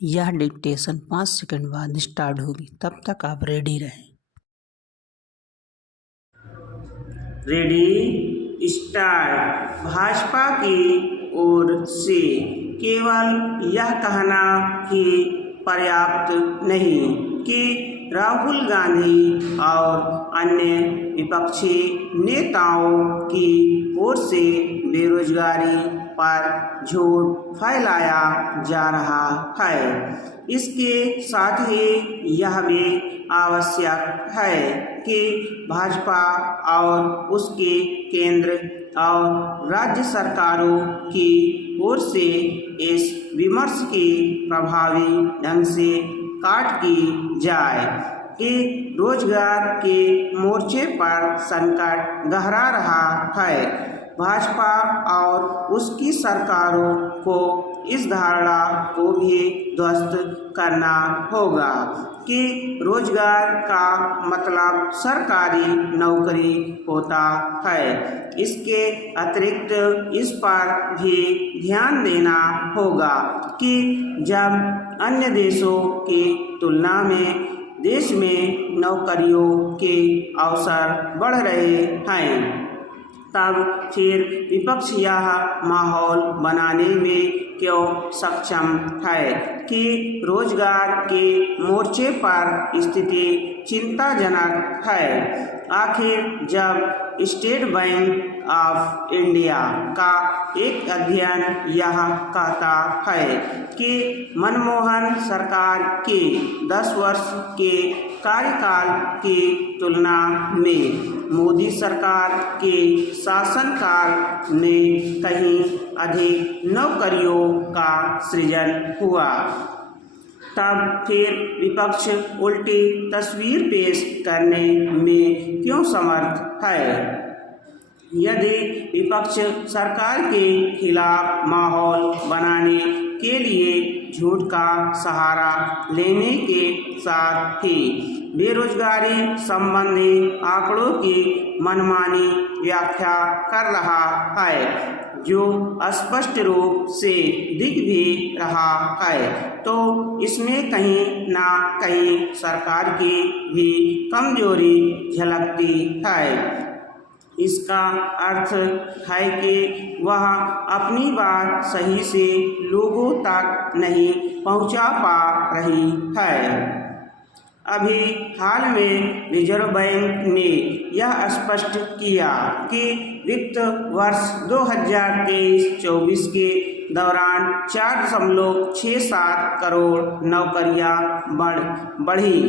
यह dictation 5 second बाद start होगी, तब तक आप रेडी रहें। Ready start. भाजपा की ओर से केवल यह कहना ही पर्याप्त नहीं कि राहुल गांधी और अन्य विपक्षी नेताओं की ओर से बेरोजगारी पर झूठ फैलाया जा रहा है। इसके साथ ही यह भी आवश्यक है कि भाजपा और उसके केंद्र और राज्य सरकारों की ओर से इस विमर्श की प्रभावी ढंग से काट की जाए कि रोजगार के मोर्चे पर संकट गहरा रहा है। भाजपा और उसकी सरकारों को इस धारणा को भी ध्वस्त करना होगा कि रोजगार का मतलब सरकारी नौकरी होता है। इसके अतिरिक्त इस पर भी ध्यान देना होगा कि जब अन्य देशों की तुलना में देश में नौकरियों के अवसर बढ़ रहे हैं, तब फिर विपक्ष यह माहौल बनाने में क्यों सक्षम है कि रोजगार के मोर्चे पर स्थिति चिंताजनक है। आखिर जब स्टेट बैंक ऑफ इंडिया का एक अध्ययन यह कहता है कि मनमोहन सरकार के 10 वर्ष के कार्यकाल की तुलना में मोदी सरकार के शासनकाल में कहीं अधिक नौकरियों का सृजन हुआ, तब फिर विपक्ष उल्टी तस्वीर पेश करने में क्यों समर्थ है। यदि विपक्ष सरकार के खिलाफ माहौल बनाने के लिए झूठ का सहारा लेने के साथ ही बेरोजगारी संबंधी आंकड़ों की मनमानी व्याख्या कर रहा है, जो स्पष्ट रूप से दिख भी रहा है, तो इसमें कहीं ना कहीं सरकार की भी कमजोरी झलकती है। इसका अर्थ है कि वह अपनी बात सही से लोगों तक नहीं पहुंचा पा रही है। अभी हाल में रिजर्व बैंक ने यह स्पष्ट किया कि वित्त वर्ष 2023-24 के दौरान 4.67 करोड़ नौकरियां बढ़ी।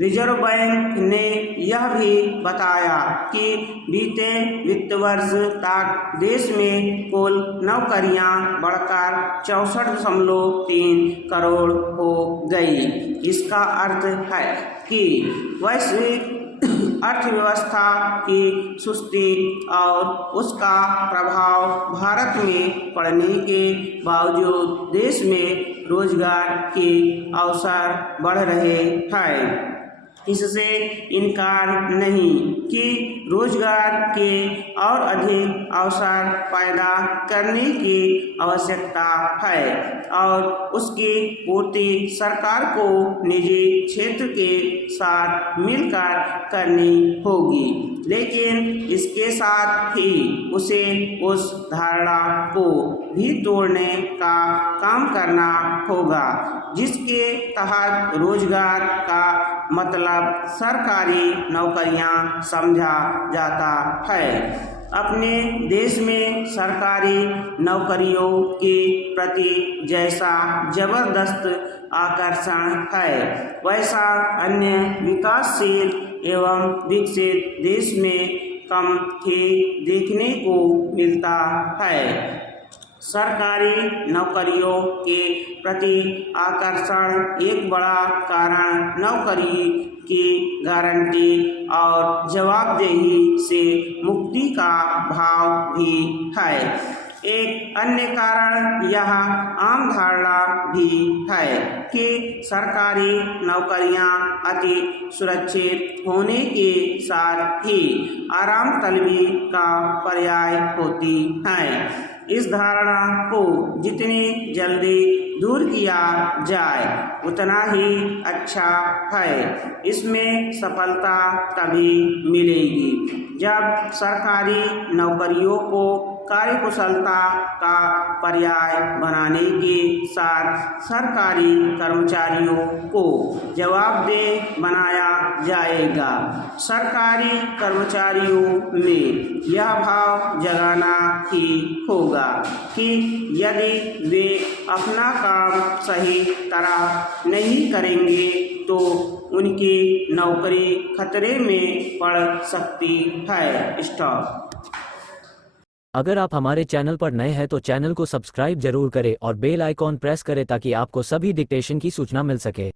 रिजर्व बैंक ने यह भी बताया कि बीते वित्त वर्ष तक देश में कुल नौकरियां बढ़कर 64.3 करोड़ हो गई। इसका अर्थ है कि वैश्विक अर्थव्यवस्था की सुस्ती और उसका प्रभाव भारत में पड़ने के बावजूद देश में रोजगार के अवसर बढ़ रहे हैं। इससे इनकार नहीं कि रोजगार के और अधिक अवसर पैदा करने की आवश्यकता है और उसकी पूर्ति सरकार को निजी क्षेत्र के साथ मिलकर करनी होगी, लेकिन इसके साथ ही उसे उस धारणा को भी तोड़ने का काम करना होगा जिसके तहत रोजगार का मतलब सरकारी नौकरियां समझा जाता है। अपने देश में सरकारी नौकरियों के प्रति जैसा जबरदस्त आकर्षण है, वैसा अन्य विकासशील एवं विकसित देश में कम ही देखने को मिलता है। सरकारी नौकरियों के प्रति आकर्षण एक बड़ा कारण नौकरी की गारंटी और जवाबदेही से मुक्ति का भाव भी है। एक अन्य कारण यह आम धारणा भी है कि सरकारी नौकरियां अति सुरक्षित होने के साथ ही आराम तलबी का पर्याय होती हैं। इस धारणा को जितनी जल्दी दूर किया जाए उतना ही अच्छा है। इसमें सफलता तभी मिलेगी जब सरकारी नौकरियों को कार्यकुशलता का पर्याय बनाने के साथ सरकारी कर्मचारियों को जवाबदेह बनाया जाएगा। सरकारी कर्मचारियों में यह भाव जगाना ही होगा कि यदि वे अपना काम सही तरह नहीं करेंगे तो उनकी नौकरी खतरे में पड़ सकती है। स्टॉप। अगर आप हमारे चैनल पर नए हैं तो चैनल को सब्सक्राइब जरूर करें और बेल आइकॉन प्रेस करें ताकि आपको सभी डिक्टेशन की सूचना मिल सके।